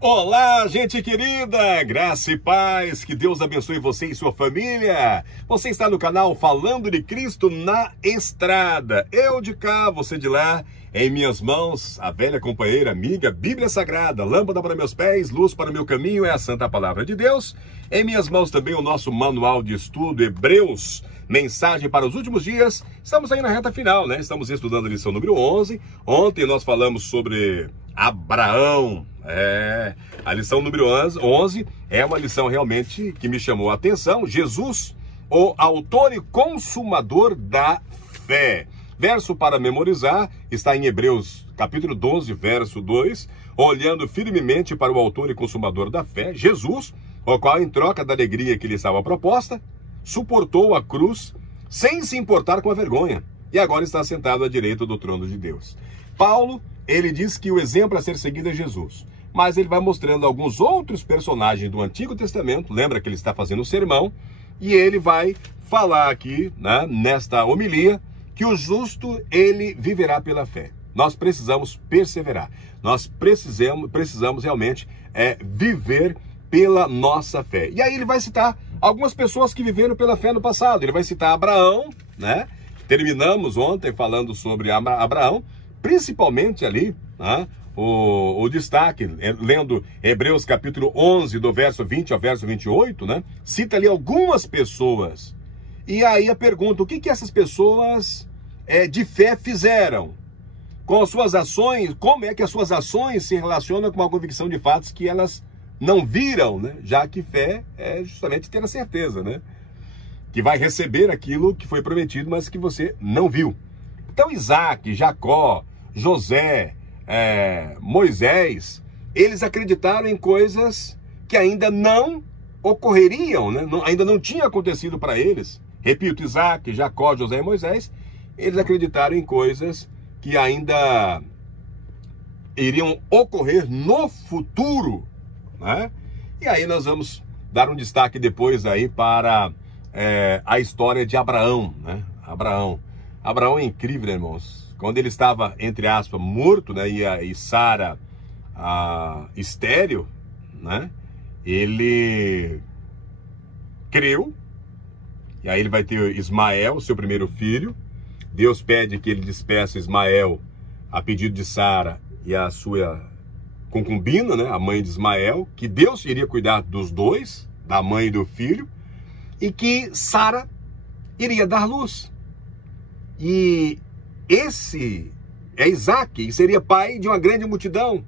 Olá, gente querida, graça e paz, que Deus abençoe você e sua família. Você está no canal Falando de Cristo na Estrada. Eu de cá, você de lá, em minhas mãos, a velha companheira, amiga, Bíblia Sagrada, lâmpada para meus pés, luz para o meu caminho, é a Santa Palavra de Deus. Em minhas mãos também o nosso manual de estudo, Hebreus, mensagem para os últimos dias. Estamos aí na reta final, né? Estamos estudando a lição número 11. Ontem nós falamos sobre Abraão. A lição número 11 é uma lição realmente que me chamou a atenção. Jesus, o autor e consumador da fé. Verso para memorizar está em Hebreus capítulo 12, verso 2. Olhando firmemente para o autor e consumador da fé, Jesus, o qual em troca da alegria que lhe estava proposta, suportou a cruz sem se importar com a vergonha, e agora está sentado à direita do trono de Deus. Paulo, ele diz que o exemplo a ser seguido é Jesus, mas ele vai mostrando alguns outros personagens do Antigo Testamento. Lembra que ele está fazendo um sermão, e ele vai falar aqui, né, nesta homilia, que o justo, ele viverá pela fé. Nós precisamos perseverar, nós precisamos realmente viver pela nossa fé. E aí ele vai citar algumas pessoas que viveram pela fé no passado. Ele vai citar Abraão, né? Terminamos ontem falando sobre Abraão, principalmente ali, né? O destaque, lendo Hebreus capítulo 11, do verso 20 ao verso 28, né? Cita ali algumas pessoas. E aí a pergunta, o que essas pessoas de fé fizeram? Com as suas ações, como é que as suas ações se relacionam com a convicção de fatos que elas não viram, né? Já que fé é justamente ter a certeza, né? Que vai receber aquilo que foi prometido, mas que você não viu. Então Isaac, Jacó, José, Moisés, eles acreditaram em coisas que ainda não ocorreriam, né? Ainda não tinha acontecido para eles. Repito, Isaac, Jacó, José e Moisés, eles acreditaram em coisas que ainda iriam ocorrer no futuro, né? E aí nós vamos dar um destaque depois aí para a história de Abraão, né? Abraão é incrível, né, irmãos? Quando ele estava, entre aspas, morto, né, e Sara estéril, né? Ele creu, e aí ele vai ter Ismael, seu primeiro filho. Deus pede que ele despeça Ismael a pedido de Sara e a sua concubina, né, a mãe de Ismael, que Deus iria cuidar dos dois, da mãe e do filho, e que Sara iria dar luz. E esse é Isaac, e seria pai de uma grande multidão.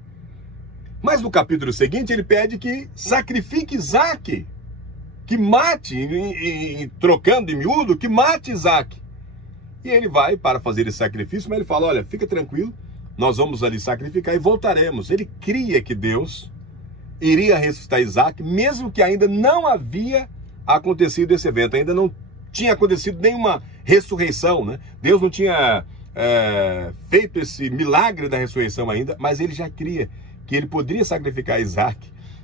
Mas no capítulo seguinte ele pede que sacrifique Isaac, que mate, trocando em miúdo, que mate Isaac. E ele vai para fazer esse sacrifício, mas ele fala, olha, fica tranquilo, nós vamos ali sacrificar e voltaremos. Ele cria que Deus iria ressuscitar Isaac, mesmo que ainda não havia acontecido esse evento, ainda não tinha acontecido nenhuma ressurreição, né? Deus não tinha feito esse milagre da ressurreição ainda, mas ele já cria que ele poderia sacrificar Isaac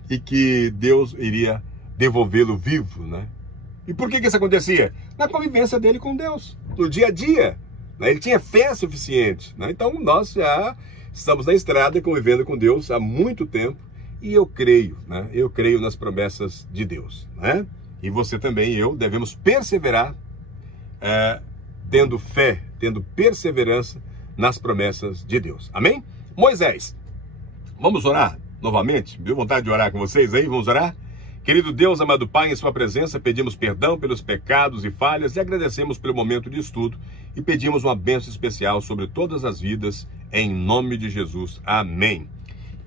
e que Deus iria devolvê-lo vivo, né? E por que isso acontecia? Na convivência dele com Deus, no dia a dia, né? Ele tinha fé suficiente, né? Então nós já estamos na estrada convivendo com Deus há muito tempo, e eu creio, né? Eu creio nas promessas de Deus, né? E você também e eu devemos perseverar, tendo fé, tendo perseverança nas promessas de Deus. Amém? Moisés, vamos orar novamente? Deu vontade de orar com vocês aí? Vamos orar? Querido Deus, amado Pai, em sua presença, pedimos perdão pelos pecados e falhas e agradecemos pelo momento de estudo e pedimos uma bênção especial sobre todas as vidas, em nome de Jesus. Amém.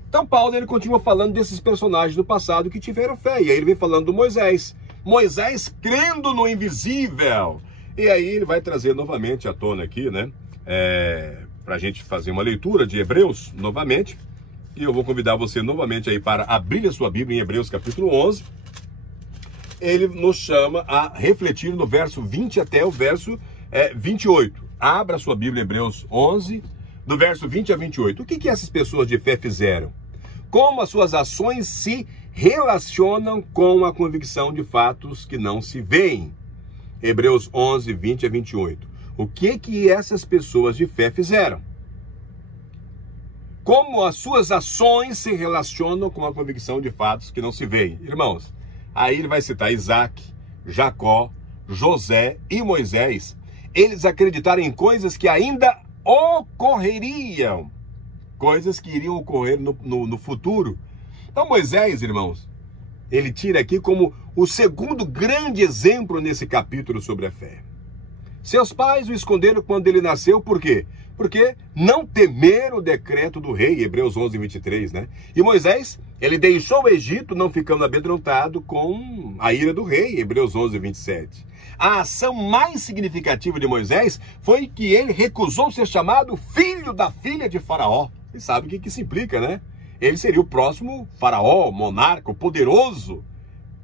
Então Paulo, ele continua falando desses personagens do passado que tiveram fé, e aí ele vem falando do Moisés. Moisés crendo no invisível. E aí ele vai trazer novamente à tona aqui, né, para a gente fazer uma leitura de Hebreus novamente. E eu vou convidar você novamente aí para abrir a sua Bíblia em Hebreus capítulo 11. Ele nos chama a refletir no verso 20 até o verso 28. Abra a sua Bíblia em Hebreus 11, do verso 20 a 28. O que essas pessoas de fé fizeram? Como as suas ações se relacionam com a convicção de fatos que não se veem? Hebreus 11, 20 a 28. O que essas pessoas de fé fizeram? Como as suas ações se relacionam com a convicção de fatos que não se veem? Irmãos, aí ele vai citar Isaac, Jacó, José e Moisés. Eles acreditaram em coisas que ainda ocorreriam, coisas que iriam ocorrer no futuro. Então Moisés, irmãos, ele tira aqui como o segundo grande exemplo nesse capítulo sobre a fé. Seus pais o esconderam quando ele nasceu, por quê? Porque não temeram o decreto do rei, Hebreus 11, 23, né? E Moisés, ele deixou o Egito não ficando amedrontado com a ira do rei, Hebreus 11, 27. A ação mais significativa de Moisés foi que ele recusou ser chamado filho da filha de Faraó. Você sabe o que isso implica, né? Ele seria o próximo faraó, monarca, poderoso,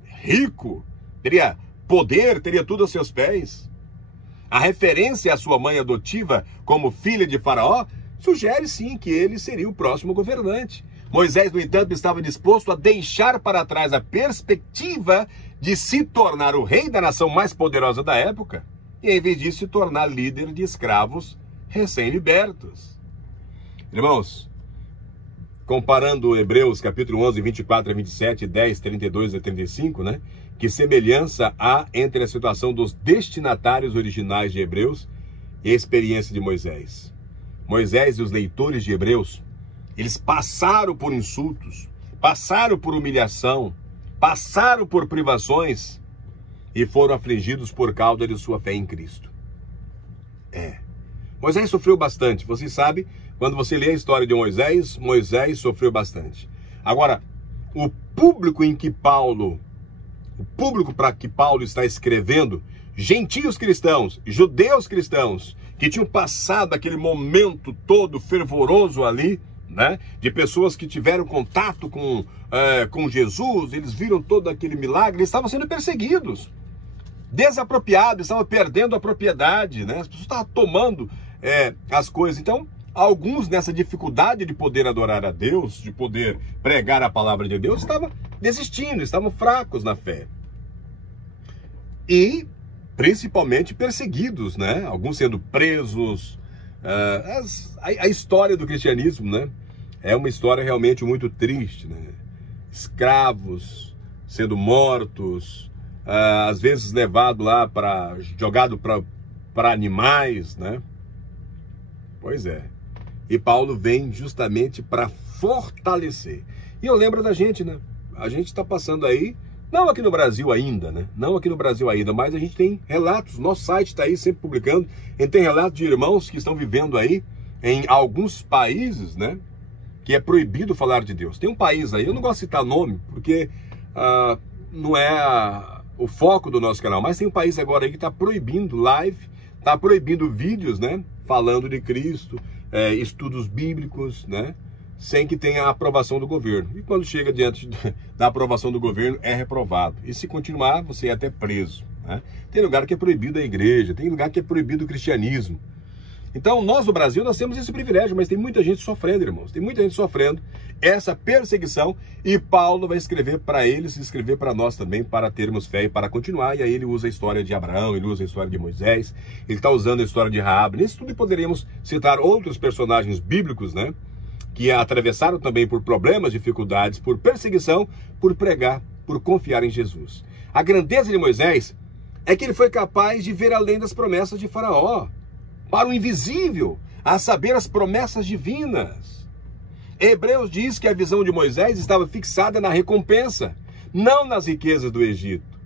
rico, teria poder, teria tudo aos seus pés. A referência à sua mãe adotiva como filha de Faraó sugere sim que ele seria o próximo governante. Moisés, no entanto, estava disposto a deixar para trás a perspectiva de se tornar o rei da nação mais poderosa da época e, em vez disso, se tornar líder de escravos recém-libertos. Irmãos, comparando Hebreus capítulo 11, 24 a 27, 10, 32 a 35, né? Que semelhança há entre a situação dos destinatários originais de Hebreus e a experiência de Moisés. Moisés e os leitores de Hebreus, eles passaram por insultos, passaram por humilhação, passaram por privações e foram afligidos por causa de sua fé em Cristo. Moisés sofreu bastante. Você sabe, quando você lê a história de Moisés, Moisés sofreu bastante. Agora, o público para que Paulo está escrevendo, gentios cristãos, judeus cristãos, que tinham passado aquele momento todo fervoroso ali, né, de pessoas que tiveram contato com Jesus, eles viram todo aquele milagre, eles estavam sendo perseguidos, desapropriados, estavam perdendo a propriedade, né, as pessoas estavam tomando as coisas. Então, alguns nessa dificuldade de poder adorar a Deus, de poder pregar a palavra de Deus, estavam desistindo, estavam fracos na fé. E, principalmente, perseguidos, né? Alguns sendo presos. A história do cristianismo, né? É uma história realmente muito triste, né? Escravos sendo mortos, às vezes levado lá jogado para animais, né? Pois é. E Paulo vem justamente para fortalecer. E eu lembro da gente, né? A gente está passando aí, não aqui no Brasil ainda, né? Não aqui no Brasil ainda, mas a gente tem relatos, nosso site está aí sempre publicando, a gente tem relatos de irmãos que estão vivendo aí em alguns países, né? Que é proibido falar de Deus. Tem um país aí, eu não gosto de citar nome, porque não é o foco do nosso canal, mas tem um país agora aí que está proibindo live, está proibindo vídeos, né? Falando de Cristo, estudos bíblicos, né? Sem que tenha a aprovação do governo. E quando chega diante da aprovação do governo, é reprovado. E se continuar, você é até preso, né? Tem lugar que é proibido a igreja, tem lugar que é proibido o cristianismo. Então, nós no Brasil, nós temos esse privilégio, mas tem muita gente sofrendo, irmãos. Tem muita gente sofrendo essa perseguição, e Paulo vai escrever para eles, escrever para nós também, para termos fé e para continuar. E aí ele usa a história de Abraão, ele usa a história de Moisés, ele está usando a história de Raabe. Nisso tudo poderíamos citar outros personagens bíblicos, né? Que atravessaram também por problemas, dificuldades, por perseguição, por pregar, por confiar em Jesus. A grandeza de Moisés é que ele foi capaz de ver além das promessas de Faraó, para o invisível, a saber, as promessas divinas. Hebreus diz que a visão de Moisés estava fixada na recompensa, não nas riquezas do Egito.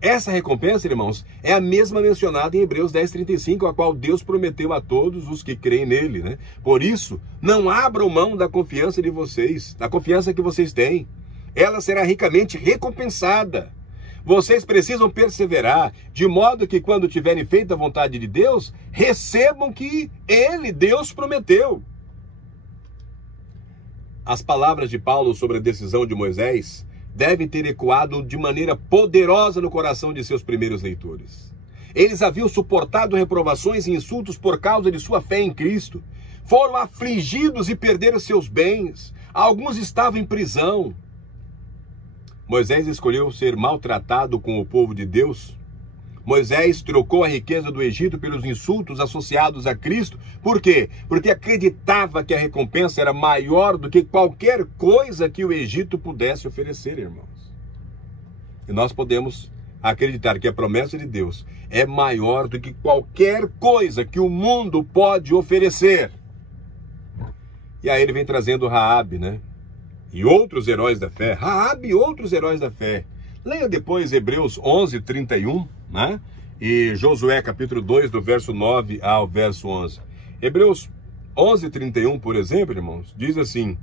Essa recompensa, irmãos, é a mesma mencionada em Hebreus 10:35, a qual Deus prometeu a todos os que creem nele, né? Por isso, não abram mão da confiança de vocês, da confiança que vocês têm. Ela será ricamente recompensada. Vocês precisam perseverar, de modo que quando tiverem feito a vontade de Deus, recebam que Ele, Deus, prometeu. As palavras de Paulo sobre a decisão de Moisés devem ter ecoado de maneira poderosa no coração de seus primeiros leitores. Eles haviam suportado reprovações e insultos por causa de sua fé em Cristo. Foram afligidos e perderam seus bens. Alguns estavam em prisão. Moisés escolheu ser maltratado com o povo de Deus, Moisés trocou a riqueza do Egito pelos insultos associados a Cristo. Por quê? Porque acreditava que a recompensa era maior do que qualquer coisa que o Egito pudesse oferecer, irmãos. E nós podemos acreditar que a promessa de Deus é maior do que qualquer coisa que o mundo pode oferecer. E aí ele vem trazendo Raabe, né? E outros heróis da fé. Raabe e outros heróis da fé. Leia depois Hebreus 11, 31, né? E Josué capítulo 2, do verso 9 ao verso 11. Hebreus 11, 31, por exemplo, irmãos, diz assim: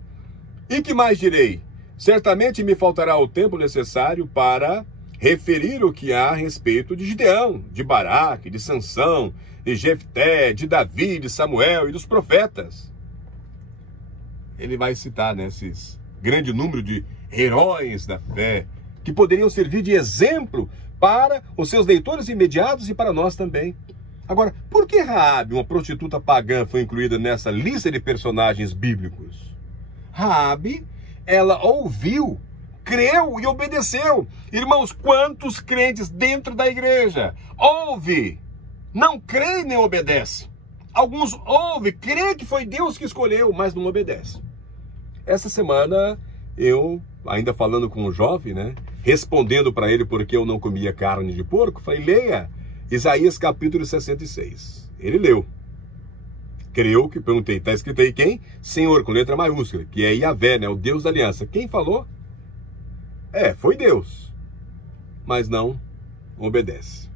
E que mais direi? Certamente me faltará o tempo necessário para referir o que há a respeito de Gideão, de Baraque, de Sansão, de Jefté, de Davi, de Samuel e dos profetas. Ele vai citar, né, esses grande número de heróis da fé que poderiam servir de exemplo para os seus leitores imediatos e para nós também. Agora, por que Raabe, uma prostituta pagã, foi incluída nessa lista de personagens bíblicos? Raabe, ela ouviu, creu e obedeceu. Irmãos, quantos crentes dentro da igreja ouve, não crê nem obedece? Alguns ouvem, crê que foi Deus que escolheu, mas não obedece. Essa semana, eu, ainda falando com um jovem, né, respondendo para ele porque eu não comia carne de porco, falei, leia Isaías capítulo 66. Ele leu. Creu, que perguntei, está escrito aí quem? Senhor, com letra maiúscula, que é Yahvé, né, o Deus da aliança. Quem falou? Foi Deus. Mas não obedece.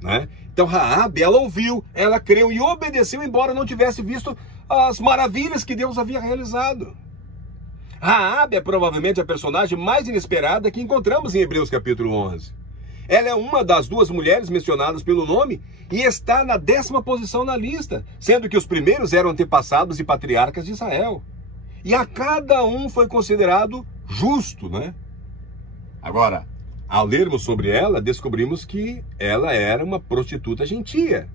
Né? Então Raabe, ela ouviu, ela creu e obedeceu, embora não tivesse visto as maravilhas que Deus havia realizado. Raabe é provavelmente a personagem mais inesperada que encontramos em Hebreus capítulo 11. Ela é uma das duas mulheres mencionadas pelo nome e está na 10ª posição na lista, sendo que os primeiros eram antepassados e patriarcas de Israel. E a cada um foi considerado justo, né? Agora, ao lermos sobre ela, descobrimos que ela era uma prostituta gentia.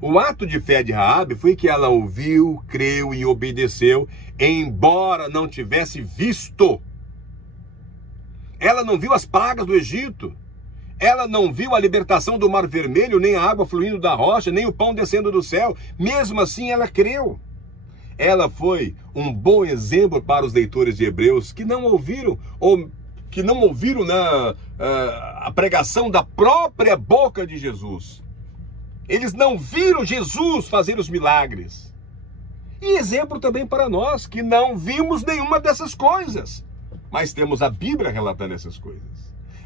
O ato de fé de Raabe foi que ela ouviu, creu e obedeceu, embora não tivesse visto. Ela não viu as pragas do Egito. Ela não viu a libertação do Mar Vermelho, nem a água fluindo da rocha, nem o pão descendo do céu. Mesmo assim, ela creu. Ela foi um bom exemplo para os leitores de Hebreus que não ouviram, ou que não ouviram a pregação da própria boca de Jesus. Eles não viram Jesus fazer os milagres. E exemplo também para nós, que não vimos nenhuma dessas coisas, mas temos a Bíblia relatando essas coisas.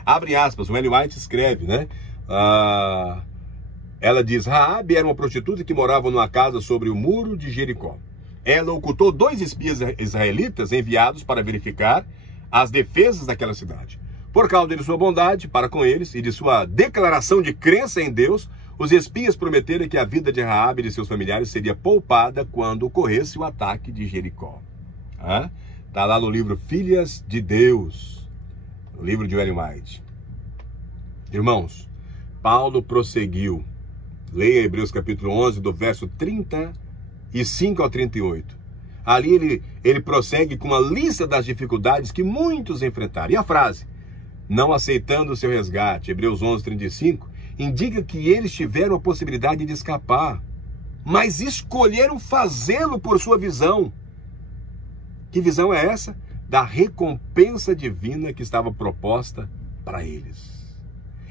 Abre aspas, o Ellen White escreve, né? Ela diz, Raabe era uma prostituta que morava numa casa sobre o muro de Jericó. Ela ocultou 2 espias israelitas enviados para verificar as defesas daquela cidade. Por causa de sua bondade para com eles e de sua declaração de crença em Deus, os espias prometeram que a vida de Raabe e de seus familiares seria poupada quando ocorresse o ataque de Jericó. Está lá no livro Filhas de Deus, o livro de Ellen White. Irmãos, Paulo prosseguiu. Leia Hebreus capítulo 11, do verso 35 ao 38. Ali ele prossegue com uma lista das dificuldades que muitos enfrentaram. E a frase, não aceitando o seu resgate, Hebreus 11, 35, indica que eles tiveram a possibilidade de escapar, mas escolheram fazê-lo por sua visão. Que visão é essa? Da recompensa divina que estava proposta para eles.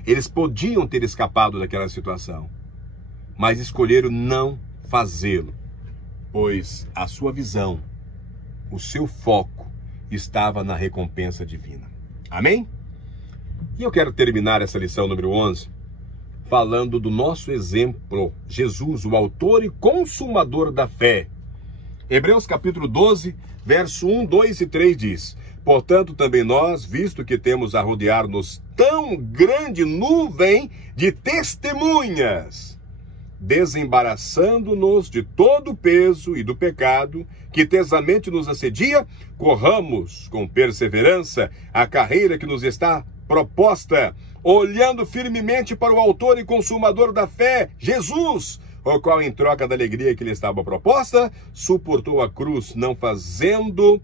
Eles podiam ter escapado daquela situação, mas escolheram não fazê-lo, pois a sua visão, o seu foco estava na recompensa divina. Amém? E eu quero terminar essa lição número 11 falando do nosso exemplo, Jesus, o autor e consumador da fé. Hebreus capítulo 12, verso 1, 2 e 3 diz, portanto também nós, visto que temos a rodear-nos tão grande nuvem de testemunhas, desembaraçando-nos de todo o peso e do pecado que tesamente nos assedia, corramos com perseverança a carreira que nos está proposta, olhando firmemente para o autor e consumador da fé, Jesus, o qual, em troca da alegria que lhe estava proposta, suportou a cruz, não fazendo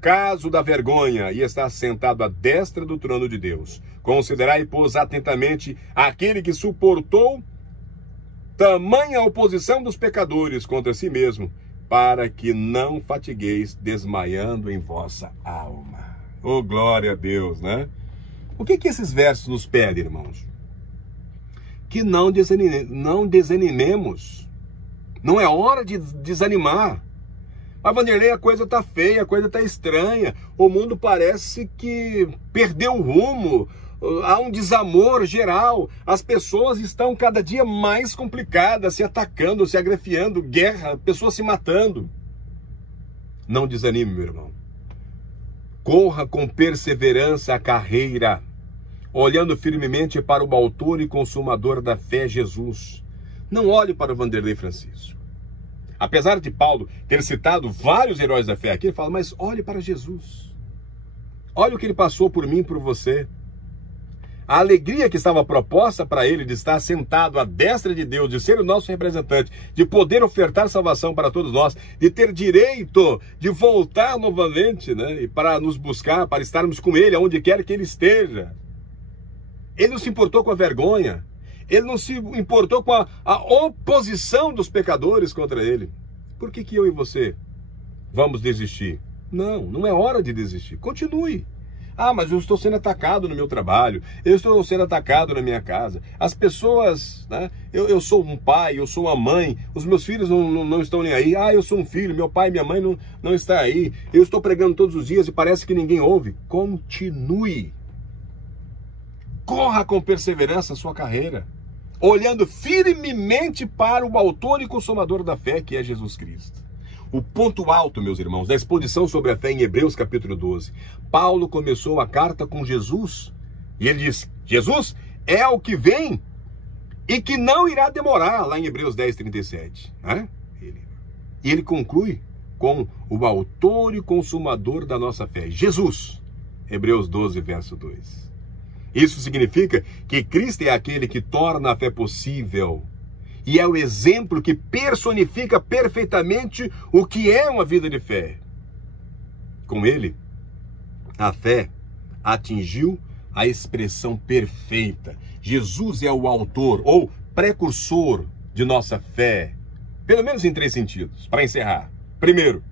caso da vergonha, e está sentado à destra do trono de Deus. Considerai, pois, atentamente aquele que suportou tamanha oposição dos pecadores contra si mesmo, para que não fatigueis desmaiando em vossa alma. Oh, glória a Deus, né? O que esses versos nos pedem, irmãos? Que não desanimemos. Não é hora de desanimar. Mas, Vanderlei, a coisa está feia, a coisa está estranha. O mundo parece que perdeu o rumo. Há um desamor geral. As pessoas estão cada dia mais complicadas, se atacando, se agrefiando, guerra, pessoas se matando. Não desanime, meu irmão. Corra com perseverança a carreira, olhando firmemente para o autor e consumador da fé, Jesus. Não olhe para o Vanderlei Francisco. Apesar de Paulo ter citado vários heróis da fé aqui, ele fala, mas olhe para Jesus. Olha o que ele passou por mim e por você. A alegria que estava proposta para ele de estar sentado à destra de Deus, de ser o nosso representante, de poder ofertar salvação para todos nós, de ter direito de voltar novamente, né, e para nos buscar, para estarmos com ele, aonde quer que ele esteja. Ele não se importou com a vergonha, ele não se importou com a oposição dos pecadores contra ele. Por que eu e você vamos desistir? Não é hora de desistir, continue. Ah, mas eu estou sendo atacado no meu trabalho, eu estou sendo atacado na minha casa. As pessoas, né? Eu sou um pai, eu sou uma mãe, os meus filhos não estão nem aí. Ah, eu sou um filho, meu pai e minha mãe não estão aí. Eu estou pregando todos os dias e parece que ninguém ouve. Continue. Corra com perseverança a sua carreira, olhando firmemente para o autor e consumador da fé, que é Jesus Cristo. O ponto alto, meus irmãos, da exposição sobre a fé em Hebreus capítulo 12. Paulo começou a carta com Jesus. E ele diz, Jesus é o que vem e que não irá demorar, lá em Hebreus 10, 37. Né? E ele conclui com o autor e consumador da nossa fé, Jesus. Hebreus 12, verso 2. Isso significa que Cristo é aquele que torna a fé possível. E é o exemplo que personifica perfeitamente o que é uma vida de fé. Com ele, a fé atingiu a expressão perfeita. Jesus é o autor ou precursor de nossa fé, pelo menos em 3 sentidos, para encerrar. Primeiro,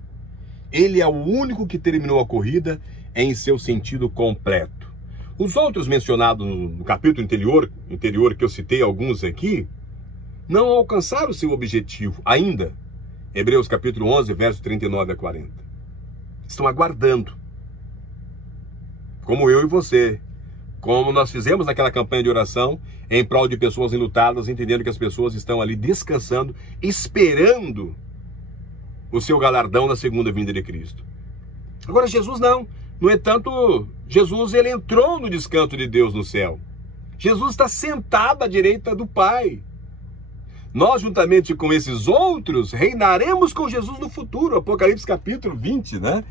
ele é o único que terminou a corrida em seu sentido completo. Os outros mencionados no capítulo anterior que eu citei alguns aqui, não alcançaram o seu objetivo ainda. Hebreus capítulo 11, versos 39 a 40. Estão aguardando. Como eu e você. Como nós fizemos naquela campanha de oração em prol de pessoas enlutadas, entendendo que as pessoas estão ali descansando, esperando o seu galardão na segunda vinda de Cristo. Agora Jesus não. No entanto, Jesus ele entrou no descanso de Deus no céu. Jesus está sentado à direita do Pai. Nós, juntamente com esses outros, reinaremos com Jesus no futuro. Apocalipse capítulo 20, né?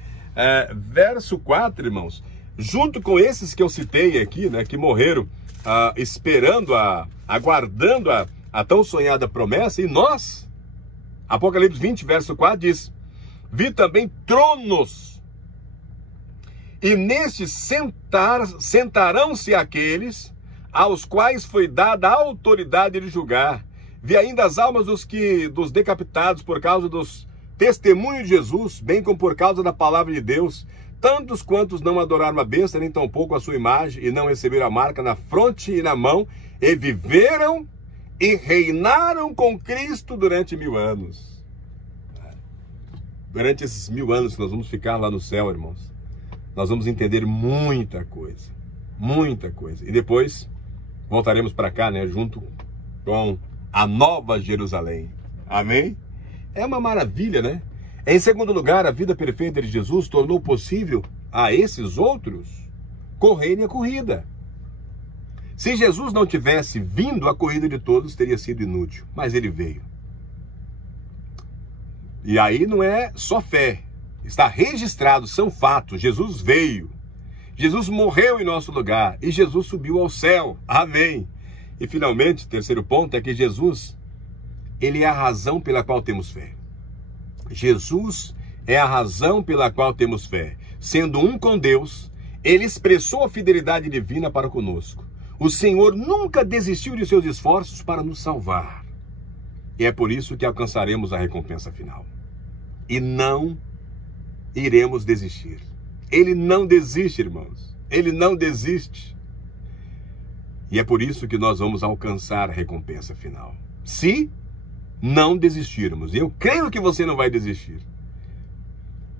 Verso 4, irmãos. Junto com esses que eu citei aqui, né? Que morreram esperando, aguardando a tão sonhada promessa. E nós, Apocalipse 20, verso 4 diz, vi também tronos. E nestes sentarão-se aqueles aos quais foi dada a autoridade de julgar. Vi ainda as almas dos decapitados por causa dos testemunhos de Jesus, bem como por causa da palavra de Deus, tantos quantos não adoraram a besta, nem tampouco a sua imagem, e não receberam a marca na fronte e na mão, e viveram e reinaram com Cristo durante 1000 anos. Durante esses 1000 anos que nós vamos ficar lá no céu, irmãos, nós vamos entender muita coisa. Muita coisa. E depois voltaremos para cá, né, junto com a Nova Jerusalém. Amém? É uma maravilha, né? Em segundo lugar, a vida perfeita de Jesus tornou possível a esses outros correrem a corrida. Se Jesus não tivesse vindo, a corrida de todos teria sido inútil. Mas ele veio. E aí não é só fé. Está registrado, são fatos. Jesus veio. Jesus morreu em nosso lugar. E Jesus subiu ao céu. Amém. E finalmente, terceiro ponto é que Jesus, ele é a razão pela qual temos fé. Jesus é a razão pela qual temos fé. Sendo um com Deus, ele expressou a fidelidade divina para conosco. O Senhor nunca desistiu de seus esforços para nos salvar. E é por isso que alcançaremos a recompensa final. E não iremos desistir. Ele não desiste, irmãos. Ele não desiste. E é por isso que nós vamos alcançar a recompensa final. Se não desistirmos. Eu creio que você não vai desistir.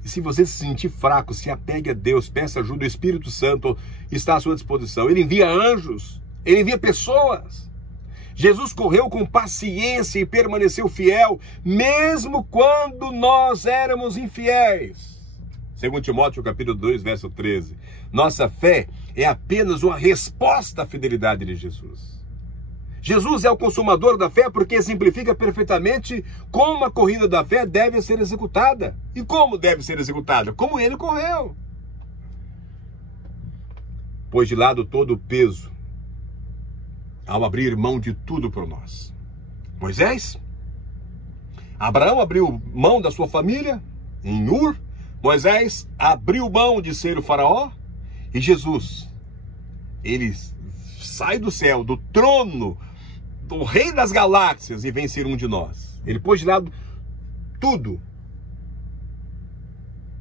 E se você se sentir fraco, se apegue a Deus, peça ajuda. O Espírito Santo está à sua disposição. Ele envia anjos, ele envia pessoas. Jesus correu com paciência e permaneceu fiel, mesmo quando nós éramos infiéis. 2 Timóteo capítulo 2, verso 13. Nossa fé é apenas uma resposta à fidelidade de Jesus. Jesus é o consumador da fé porque exemplifica perfeitamente como a corrida da fé deve ser executada. E como deve ser executada? Como ele correu. Pôs de lado todo o peso ao abrir mão de tudo por nós. Moisés, Abraão abriu mão da sua família em Ur. Moisés abriu mão de ser o faraó. E Jesus, ele sai do céu, do trono, do rei das galáxias e vem ser um de nós. Ele pôs de lado tudo.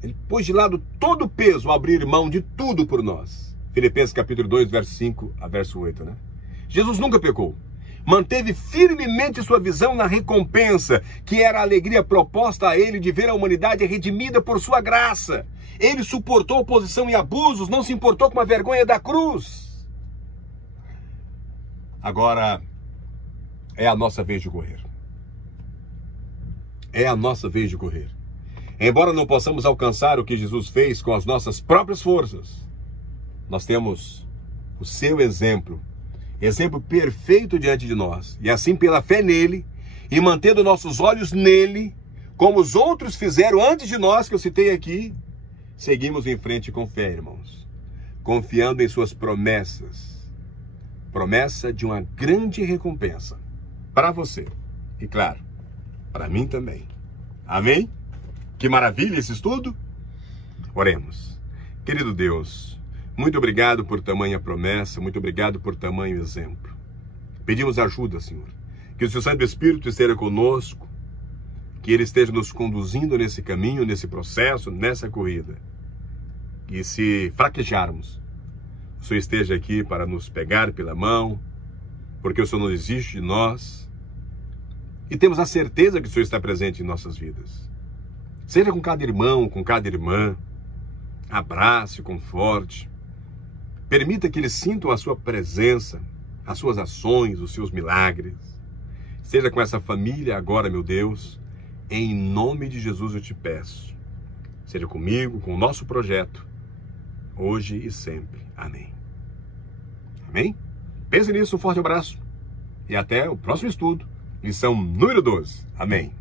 Ele pôs de lado todo o peso ao abrir mão de tudo por nós. Filipenses capítulo 2, verso 5 a verso 8, né? Jesus nunca pecou. Manteve firmemente sua visão na recompensa, que era a alegria proposta a ele de ver a humanidade redimida por sua graça. Ele suportou oposição e abusos, não se importou com a vergonha da cruz. Agora é a nossa vez de correr. É a nossa vez de correr. Embora não possamos alcançar o que Jesus fez com as nossas próprias forças, nós temos o seu exemplo perfeito diante de nós. E assim, pela fé nele, e mantendo nossos olhos nele, como os outros fizeram antes de nós, que eu citei aqui, seguimos em frente com fé, irmãos, confiando em suas promessas. Promessa de uma grande recompensa para você e, claro, para mim também. Amém? Que maravilha esse estudo! Oremos. Querido Deus, muito obrigado por tamanha promessa, muito obrigado por tamanho exemplo. Pedimos ajuda, Senhor, que o seu Santo Espírito esteja conosco, que ele esteja nos conduzindo nesse caminho, nesse processo, nessa corrida. E se fraquejarmos, o Senhor esteja aqui para nos pegar pela mão, porque o Senhor não desiste de nós. E temos a certeza que o Senhor está presente em nossas vidas. Seja com cada irmão, com cada irmã. Abrace, conforte. Permita que eles sintam a sua presença, as suas ações, os seus milagres. Seja com essa família agora, meu Deus. Em nome de Jesus eu te peço. Seja comigo, com o nosso projeto, hoje e sempre. Amém. Amém? Pense nisso, um forte abraço. E até o próximo estudo, lição número 12. Amém.